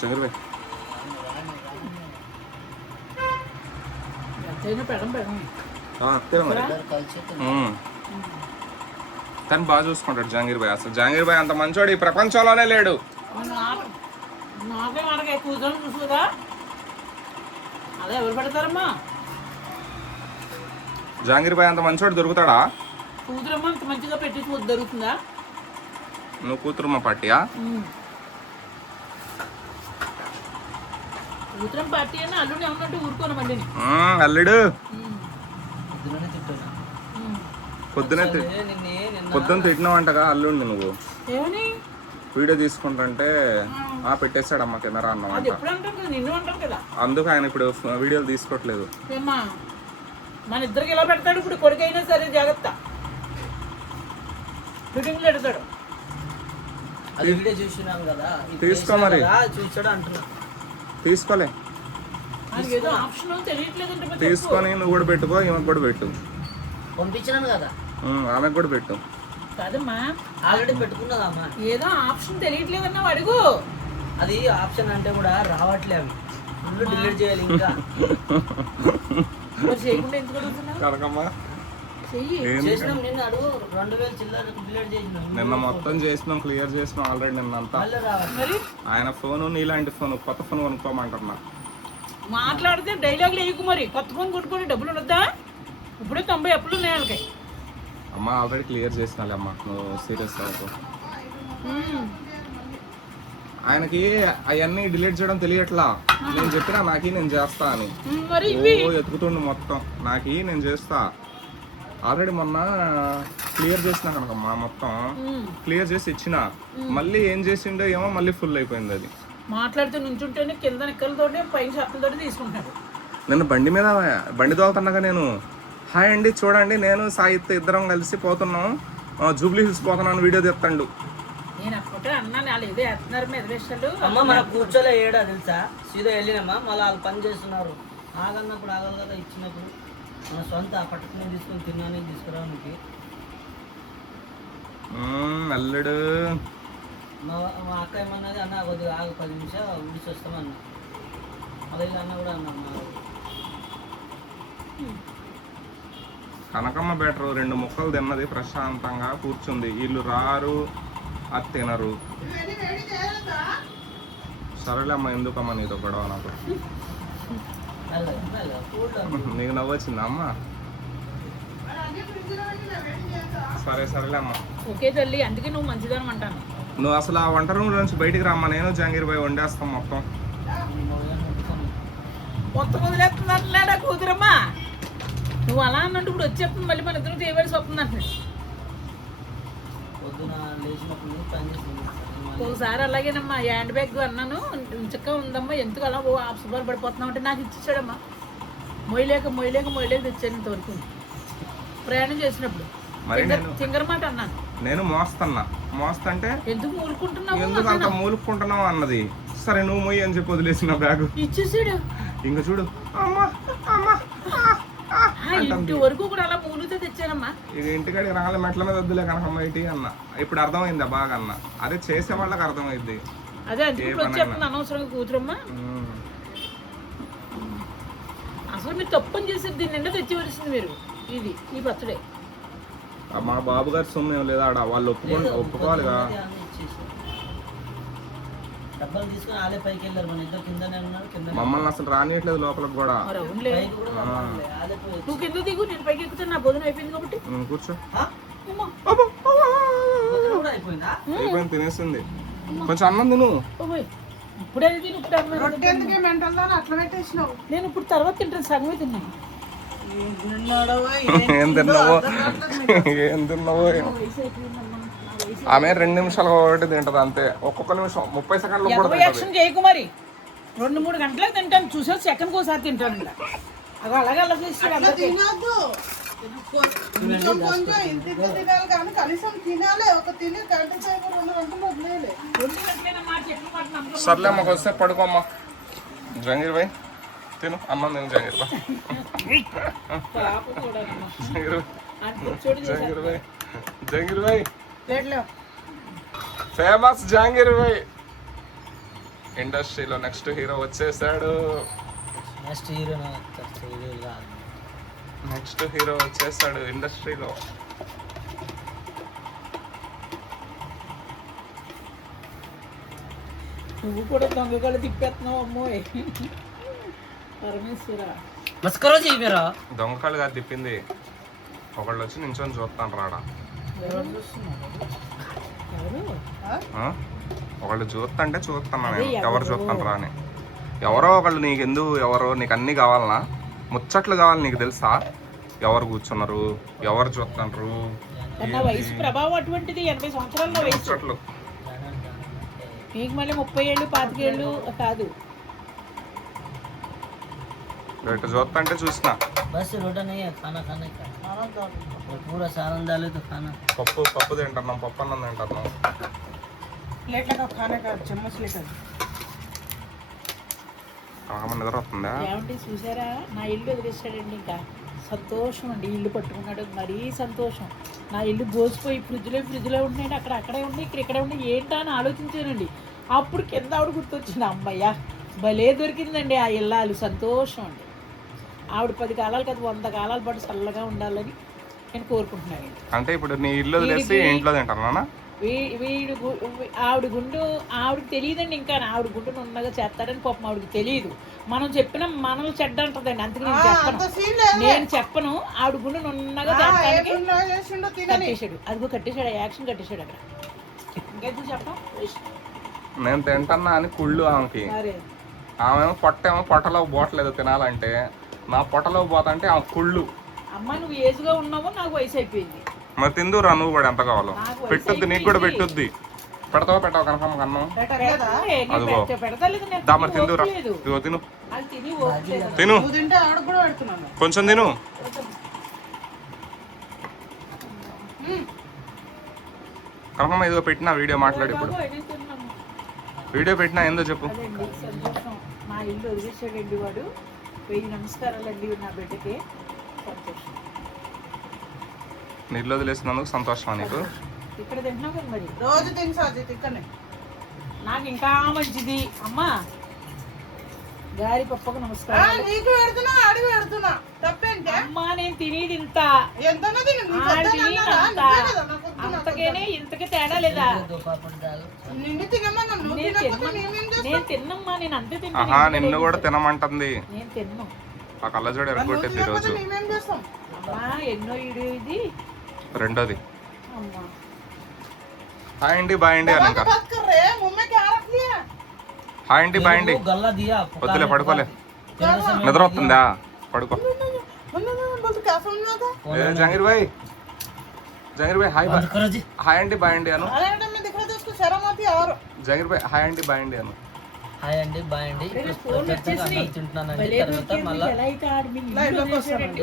జంగిర్ భాయ్ తను బాగా చూసుకుంటాడు జంగీర్ భాయ్. అసలు జంగీర్ భాయ్ అంత మంచోడు ఈ ప్రపంచంలోనే లేడు. జంగీర్ భాయ్ అంత మంచోడు దొరుకుతాడా? నువ్వు కూతురుమ్మ పార్టీయా? అల్లుడు పొద్దున్న తిట్టినావంటగా అల్లుండి నువ్వు వీడియో తీసుకుంటుంటే పెట్టేశాడమ్మా తినరా అన్నమాట. అందుకు ఆయన ఇప్పుడు వీడియోలు తీసుకోవట్లేదు. మన ఇద్దరికి ఎలా పెడతాడు ఇప్పుడు? కొడుకైనా సరే జాగ్రత్త పెడతాడు. తీసుకో మరి తీసుకోలే తీసుకొని నువ్వు కూడా పెట్టుకో, ఈమెకు కూడా పెట్టు. పంపించినాను కదా ఆమెకు కూడా పెట్టు. కాదమ్మా ఆల్రెడీ పెట్టుకున్నదమ్మా. ఏదో ఆప్షన్ తెలియట్లేదన్నావు అడుగు. అది ఆప్షన్ అంటే కూడా రావట్లే, అవి ఫుల్ డిలీట్ చేయాలి. ఇంకా చేయకుండా ఎందుకు అడుగుతున్నావు? చేసినాం నిన్న అడుగు 2000 చిల్లర డిలీట్ చేసినాం. నిన్న మొత్తం చేసినాం, క్లియర్ చేసినాం ఆల్రెడీ నిన్నంతా. ఆయన ఫోన్ నీలాంటి ఫోన్ కొత్త ఫోన్ కొనుక్కోమంటున్నా. మాట్లాడితే డైలాగులు వేయకు మరి. కొత్త ఫోన్ కొట్టుకొని డబ్బులు ఉండద్దా? ఇప్పుడే 90 అప్పులు ఉన్నాయి వాళ్ళకి. అమ్మ ఆల్రెడీ క్లియర్ చేసినాలే అమ్మ, నువ్వు సీరియస్ అవ్వకు. ఆయనకి అవన్నీ డిలీట్ చేయడం తెలియట్లా. నేను చెప్పినా నేను చేస్తా అని ఎతుకుతుండు మొత్తం. నేను చేస్తా ఆల్రెడీ మొన్న క్లియర్ చేసినా కనుకమ్మా, మొత్తం క్లియర్ చేసి ఇచ్చిన. మళ్ళీ ఏం చేసిండో ఏమో మళ్ళీ ఫుల్ అయిపోయింది అది. మాట్లాడుతూ నుంచుంటేనే కింద నిక్కలతోటి పైన షర్ట్లతో తీసుకుంటాడు. నేను బండి తోలుతున్నాగా నేను, హాయ్ అండి చూడండి నేను సాయిత్ ఇద్దరం కలిసి పోతున్నాం, జూబ్లీ హిల్స్ పోతున్నాను, వీడియో తెస్తాడు. నేను అప్పటి అన్నాను వాళ్ళు ఏదో వేస్తున్నారు మీద విషయాలు. అమ్మ మన కూర్చోలే ఏడా తెలుసా, సీదా వెళ్ళినమ్మా. మళ్ళీ వాళ్ళు పని చేస్తున్నారు. ఆగన్నప్పుడు ఆగాలి కదా, ఇచ్చినప్పుడు మన సొంత పట్టుకుని తీసుకొని తిన్నాను తీసుకురావడానికి. అల్లుడు మా అక్క ఏమన్నది, అన్న కొద్దిగా ఆగు 10 నిమిషాలు విడిచి వస్తామన్నా. అదే అన్న కూడా అన్నా కనకమ్మ బెటర్ 2 ముక్కలు తిన్నది, ప్రశాంతంగా కూర్చుంది. వీళ్ళు రారు, అది తినరు. సరేలే అమ్మ, ఎందుకమ్మా నీతో గొడవ నాకు? నీకు నవ్వొచ్చిందా అమ్మ? సరేలే అమ్మ. ఓకే తల్లి, అందుకే నువ్వు మంచిదని అంటాను. నువ్వు అసలు ఆ వంట రూమ్ నుంచి బయటికి రామ్మా, నేను జంగీర్ భాయ్ వండేస్తాం మొత్తం. మొత్తం వదిలేస్తున్నా కూతురమ్మా. నువ్వు అలా అన్నట్టు ఇప్పుడు వచ్చేస్తుంది, మళ్ళీ మన ఇద్దరు చేయవలసి వస్తుంది అంటున్నాడు. ఒకసారి అలాగేనమ్మా హ్యాండ్ బ్యాగ్ అన్నాను, చక్కగా ఉందమ్మా, ఎందుకు అలా శుభ్రం పడిపోతున్నావు అంటే నాకు ఇచ్చేసాడమ్మా. మొయ్యలేక తెచ్చాను ఇంతవరకు ప్రయాణం చేసినప్పుడు. సింగర్ మాట అన్నాను, నేను మోస్తంటే ఎందుకు మూలుకుంటున్నావు, ఎందుకు అంత మూలుకుంటున్నావు అన్నది. సరే నువ్వు మొయ్యి అని చెప్పి వదిలేసిన బ్యాగ్ ఇచ్చేసాడు. ఇంకా చూడు ఇంటి వరకు కూడా అలా మూలుతో తెచ్చానమ్మా. ఇది ఇంటికాడికి రాలే, మెట్ల మీద వద్దులే కనకమ్మ ఇటీ అన్న. ఇప్పుడు అర్థమైందా బాగా అన్న, అదే చేసే వాళ్ళకి అర్థమైంది. అదే వచ్చేస్తుంది అనవసరంగా కూతురమ్మా. అసలు మీరు తప్పని చేసి దీన్ని నిండా తెచ్చివలసింది మీరు. ఇది ఈ పచ్చడే మా బాబు గారి సొమ్ము ఏం లేదా ఆడ, వాళ్ళు ఒప్పుకోవాలిగా. మమ్మల్ని అసలు రానియట్లేదు లోపలికి కూడా. నువ్వు కింద దిగు, నేను పైకి ఎక్కుతాను. నా భోజనం అయిపోయింది కాబట్టి కూర్చో. అయిపోయింది, తినేసింది. కొంచెం అన్నం తిను. ఇప్పుడే తిను. నేను ఇప్పుడు తర్వాత తింటాను, సగమే తిన్నాను. ఏం తిన్నావో ఆమె 2 నిమిషాలు ఒకటి తింటది అంతే, ఒక్కొక్క నిమిషం 30 సెకండ్లు కూడా యాక్షన్ చేయకు మరి. 2-3 గంటలకు తింటాను, చూసారు సెకండ్కి ఒకసారి తింటాను. అలాగే అలా చేస్తాడు. సర్లే అమ్మకి వస్తే పడుకోమ్మా. జంగీర్ భాయ్ తిను అన్నం తిను. జంగీర్ భాయ్ ఫేమస్ జంగీర్ భాయ్. ఇండస్ట్రీలో నెక్స్ట్ హీరో వచ్చేసాడు. నెక్స్ట్ హీరో నెక్స్ట్ హీరో వచ్చేసాడు ఇండస్ట్రీలో. నువ్వు కూడా దొంగగాళ్ళు తిప్పేస్తున్నావు అమ్మోయ్. పరమేశ్వర మస్కరో చెయ్యి మీరు. దొంగకాళ్ళు కాదు తిప్పింది, ఒకళ్ళు వచ్చి నించొని చూస్తాను రాడా. ఒకళ్ళు చూస్తంటే చూస్తాను నేను, ఎవరు చూస్తాను రా అని. ఎవరో ఒకళ్ళు నీకు ఎందుకు, ఎవరో నీకు అన్నీ కావాలనా, ముచ్చట్లు కావాలి నీకు తెలుసా? ఎవరు కూర్చున్నారు, ఎవరు చూస్తున్నారు, నా వయసు ప్రభావం అటువంటిది. 80 సంవత్సరాల వయసు. ముచ్చట్లు. మీకు మళ్ళీ 30 ఏళ్ళు 25 ఏళ్ళు కాదు. ఇటు చూస్తంటే చూసిన. బస్ రోटा नहीं है, खाना खाने का पूरा सालन डाले तो खाना. పప్పు తింటున్నాం, పప్పు అన్నం తింటున్నాం. నిద్ర వస్తుందా? ఏమండి చూసారా, నా ఇల్లు వదిలేసాడండి. ఇంకా సంతోషం అండి, ఇల్లు పట్టుకున్నాడు, మరీ సంతోషం. నా ఇల్లు గోసిపోయి ఫ్రిడ్జ్లో ఉంటున్నాడు, అక్కడే ఉండి ఇక్కడే ఉండి ఏంటా అని ఆలోచించానండి. అప్పుడు కింద ఆవిడ గుర్తొచ్చింది. అమ్మయ్య భలే దొరికిందండి ఆ ఇల్లాలు. సంతోషం అండి. ఆవిడ 10 కాలాలు కాదు 100 కాలాల పాటు చల్లగా ఉండాలని నేను కోరుకుంటున్నాను. అంటే ఇప్పుడు నీ ఇల్లు వదిలేసి ఇంట్లో తింటానా? ఆవిడకి తెలియదండి. ఇంకా ఆవిడ గుండు నున్నగా చేస్తాడని పాపం ఆవిడకి తెలియదు. మనం చెప్పిన మనల్ని చెడ్డ అంటదండి. అందుకే నేను చెప్పను. ఆవిడ గుండు నున్నగా చేస్తానికి కట్టేశాడు. అదిగో కట్టేశాడు, యాక్షన్ కట్టేశాడు అక్కడ. ఇంకైతే చెప్పం. నేను తింటున్నా అని కుళ్ళు ఆమెకి. ఆమె పొట్టేమో పొట్టలో పోవట్లేదు తినాలంటే, నా పొట్టలో పోతంటే ఆమె కుళ్ళు. అమ్మ నువ్వు ఏజ్గా ఉన్నావో, నాకు వయసు అయిపోయింది. మరి తిందురా నువ్వు కూడా ఎంత కావాలో. పెట్టుద్ది, నీకు కూడా పెట్టుద్ది. పెడతావా పెట్టావు కనకమ్మ అన్నం? అదిగో దా మరి తిందురా. ఇదిగో తిను తిను, కొంచెం తిను. కనకమ్మ ఇదిగో పెట్టినా వీడియో మాట్లాడి, ఇప్పుడు వీడియో పెట్టినా ఏందో చెప్పు. సంతోషం. మా ఇల్లు వదిలేసాడండి వాడు. 1000 నమస్కారాలండి నా బిడ్డకి. సంతోషం. నీళ్ళు వదిలేసినందుకు సంతోషమా నీకు? ఇక్కడ తింటున్నావు కదా మరి. రోజు తిని ఇక్కడనే నాకు ఇంకా మంచిది. అమ్మా గారి పప్పకు నమస్కారం. నీకు పెడుతున్నా, అడిగి పెడుతున్నా, తప్పేంటి? అమ్మా నేను తినేది ఇంత, ఎంతన్నా తిను, అంతకేనే ఇంతకే తేడా లేదా? నిన్ను తినమన్నా, నువ్వు తినకపోతే నేనేం చేస్తా? నేను తిన్నమ్మా, నేను అంతే తిన్నా. ఆహా నిన్ను కూడా తినమంటుంది. నేను తిన్ను. ఆ కళ్ళజోడు ఎరగొట్టేది ఈరోజు. మేమేం చేస్తాం? అమ్మా ఎన్నో వీడియో ఇది. రెండోది. అమ్మా హాయ్ అండి బాయ్ అండి అని ఇంకా హాయ్ అండి బాయ్ అండి. వద్దులే పడుకోలే, నిద్ర వస్తుందా? పడుకో. జంగీర్ భాయ్, జంగీర్ భాయ్ హాయ్ హాయ్ అండి బాయ్ అండి అను. జంగీర్ భాయ్ హాయ్ అండి బాయ్ అండి అను. హాయ్ అండి బాయ్ అండి. తింటున్నానండి, తర్వాత మళ్ళీ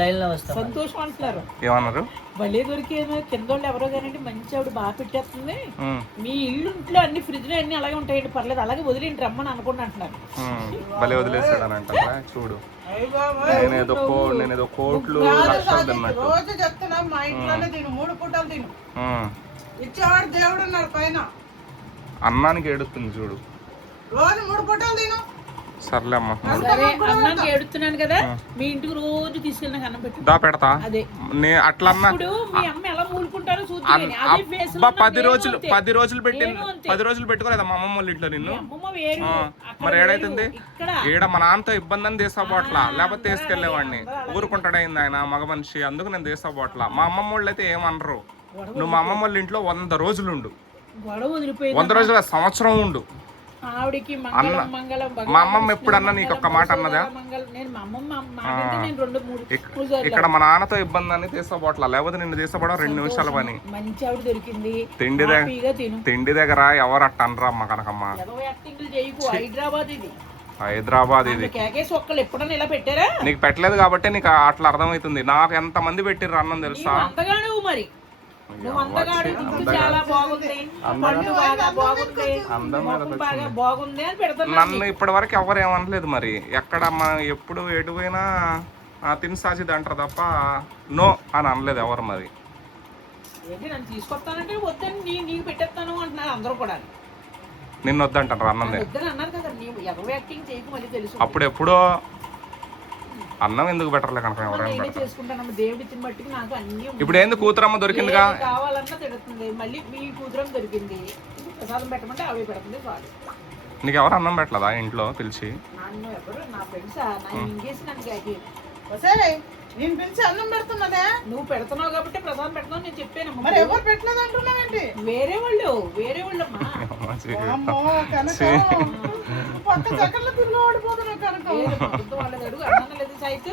లైన్ లో వస్తాం. సంతోషం అంటున్నారు. ఏమన్నారు? భలే దొరికేమో కింద వాళ్ళు ఎవరో కానీ మంచి ఆవిడ బాగా పెట్టేస్తుంది. మీ ఇల్లు ఇంట్లో అన్ని ఫ్రిడ్జ్ లో అన్ని అలాగే ఉంటాయండి, పర్లేదు అలాగే వదిలేండి రమ్మని అనుకుంటా అంటున్నారు. భలే వదిలేసాడు అని అంటారా? చూడు నేనేదో కోట్లు లక్షలు తిన్నట్టు. రోజు చెప్తున్నా మా ఇంట్లోనే తిను, 3 పూటలు తిను. ఇచ్చేవాడు దేవుడు ఉన్నాడు పైన. అన్నానికి ఏడుతుంది చూడు. రోజు 3 పూటలు తిను. సర్లే అమ్మ. సరే అన్నానికి ఏడుతున్నాను కదా, మీ ఇంటికి రోజు తీసుకెళ్ళి నాకు అన్నం పెట్టు. దా పెడతా. అదే అట్లా అన్నా ఇప్పుడు మీ అమ్మ ఎలా మూలుకుంటారో చూద్దాం. 10 రోజులు పెట్టుకోలేదా మా అమ్మమ్మ వాళ్ళ ఇంట్లో నిన్ను? మరి ఏడైతుంది ఈడ మా నాన్నతో ఇబ్బంది అని తీసుకోపోట్లా, లేకపోతే తీసుకెళ్లేవాడిని. ఊరుకుంటాడైంది ఆయన మగ మనిషి, అందుకు నేను తీసుకోపోట్లా. మా అమ్మమ్మ వాళ్ళు అయితే ఏమనరు. నువ్వు మా అమ్మమ్మ వాళ్ళ ఇంట్లో 100 రోజులు ఉండు, 100 రోజుల సంవత్సరం ఉండు. ఆవిడికి మా అమ్మమ్మ ఎప్పుడన్నా నీకు ఒక్క మాట అన్నదా? ఇక్కడ మా నాన్నతో ఇబ్బంది అని తీసుకోపోట్లా, లేకపోతే నిన్ను తీసుకోవడం 2 నిమిషాల పని. తిండి దగ్గర ఎవరు అట్ట అనరా అమ్మ కనకమ్మ. హైదరాబాద్ ఇది నీకు పెట్టలేదు కాబట్టి నీకు అట్లా అర్థమవుతుంది. నాకు ఎంత మంది పెట్టిర్రు అన్నం తెలుసా? నన్ను ఇప్పటి వరకు ఎవరు ఏమనలేదు. మరి ఎక్కడ ఎప్పుడు ఎటు పోయినా తిని సాచిది అంటారు తప్ప నో అని అనలేదు ఎవరు. మరి తీసుకొస్తానంటే వద్దని నీకు పెట్టేస్తాను అంటున్నారు అందరూ కూడా. నిన్ను వద్దంటారు అన్నం. అన్నారు కదా నీ ఎవరు యాక్టింగ్ చేయకు మళ్ళీ తెలుసు. అప్పుడు ఎప్పుడో అన్నం ఎందుకు బెటర్లే కనుక ఎవరైనా నేనే పెడతారు. చేసుకుంటానమ్మా దేవుడి ఇచ్చిన మట్టికి నాకు అన్ని ఉన్నాయి. ఇప్పుడు ఏంది కూతురమ్మ దొరికిందిగా, ఏది కావాలన్నా తిడుతుంది. మళ్ళీ మీ కూతురం దొరికింది, ప్రసాదం పెట్టమంటే అవి పెడుతుంది చాలు. నీకు ఎవరు అన్నం పెట్టలేదా ఇంట్లో పిలిచి? నన్ను ఎవరు నా ఫ్రెండ్సా నా ఇంకేసి నన్ను కాకి సరే నేను పిలిచి అన్నం పెడుతున్నదే, నువ్వు పెడుతున్నావు కాబట్టి ప్రసాదం పెడుతున్నావు నేను చెప్పానమ్మా. మరి ఎవరు పెట్టలేదు అంటున్నావేంటి? వేరే వాళ్ళమ్మా. అమ్మో కనకం, పక్క చక్కర్లో తిరిగి ఓడిపోతున్నావు కనకం. వాళ్ళది అడుగు అన్న లేదు సైతు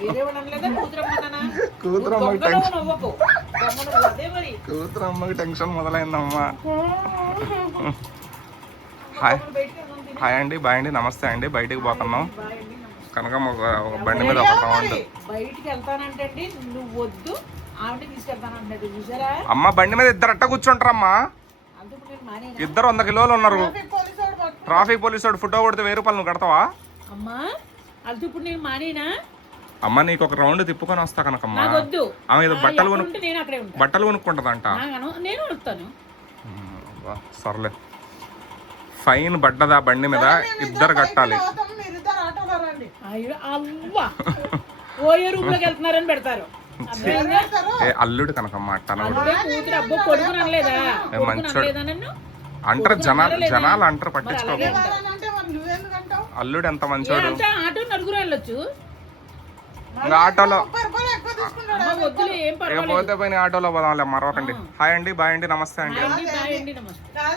వేరే వాళ్ళు అనలేదా కూతురమ్మన్నానా? కూతురమ్మకి దొంగలు టెన్షన్, నవ్వకు దొంగలు అదే మరి. కూతురమ్మకి టెన్షన్ మొదలైందమ్మా. బయటికి వెళ్దాం తిని. హాయ్ అండి, బాయ్ అండి, నమస్తే అండి. బయటికి పోతున్నాం. బాయ్ అండి, నమస్తే. కనుక ఒక బండి మీద ఒక రౌండ్. బయటికి వెళ్తానంటే అండి నువ్వు వద్దు ఆవిడని తీసుకెళ్తానంటున్నాడు చూసారా. అమ్మ బండి మీద ఇద్దరు అట్ట కూర్చుంటారమ్మా. అందుకు నేను మానేనా ఇద్దరు 100 కిలోలు ఉన్నారు. పోలీసు వాడు పట్టుకో. ట్రాఫిక్ పోలీసు వాడు ఫోటో కొడితే 1000 రూపాయలు నువ్వు కడతావా? అమ్మా? అది ఇప్పుడు నేను మానేనా? అమ్మ నీకు ఒక రౌండ్ తిప్పుకొని వస్తా కనకమ్మా. నాకు వద్దు. ఆమె ఏదో బట్టలు ఉంటే నేను అక్కడే ఉంటాను. బట్టలు కొనుక్కుంటదంట. నేను వస్తాను. సర్లే, ఫైన్ పడ్డదా బండి మీద, ఇద్దరు కట్టాలి. పోతాం, మీరిద్దరు ఆటోలో రండి. అయ్యో అవ్వా ఓయో రూమ్ లోకి వెళ్తున్నారని పెడతారు. అర్థమైందా? ఏ అల్లుడు కనకమ్మ అట్టనవుడు అప్పుడే కూతురు అబ్బో కొడుకు అనలేదా? మంచోడు. అనలేదా నన్ను? అంటారు జనాలు అంటారు, పట్టించుకోకు. అంటే మరి నువ్వెందుకంటావు? అల్లుడు ఎంత మంచోడు. అంటే ఆటో నలుగురు వెళ్ళొచ్చు. ఇంకా ఆటోలో 30 రూపాయలు ఎక్కువ తీసుకున్నాడు. అమ్మ వద్దులే ఏం ఇక పర్వాలేదు. పోతే పోయిన ఆటోలో పోదాంలే మరొకండి. హాయ్ అండి, బాయ్ అండి, నమస్తే అండి. బాయ్ అండి, నమస్తే. కాదు